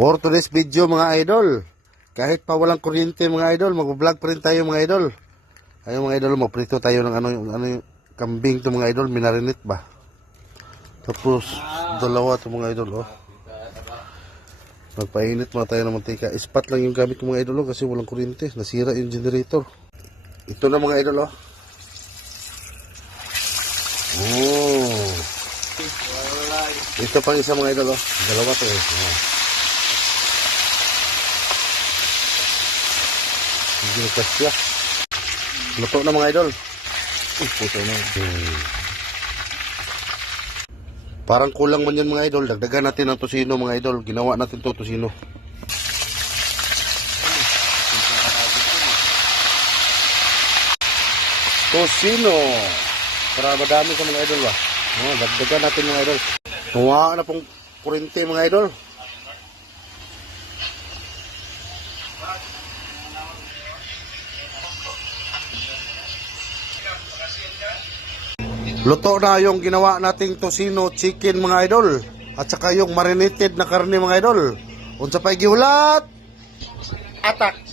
For today's video mga idol, kahit pa walang kuryente mga idol, mag-vlog pa rin tayo mga idol. Ayun mga idol, magprito tayo ng ano yung kambing to mga idol, minarinit ba? Tapos dalawa to mga idol, oh. Magpainit mga tayo ng mantika. Ispat lang yung gamit ko mga idol, oh, kasi walang kuryente, nasira yung generator. Ito na mga idol, oh. Oh. Ito pang isa mga idol, oh. Dalawa to, eh. Oh. Hindi na kasya. Luto na mga idol. Puto na. Parang kulang man yan mga idol. Dagdagan natin ng tosino mga idol. Ginawa natin to tosino. Tosino. Para madami sa mga idol ba. Oh, dagdagan natin mga idol. Tuwa na pong kurente mga idol. Luto na yung ginawa nating tosino chicken mga idol. At saka yung marinated na karne mga idol. Unsa pa gihulat? Atak.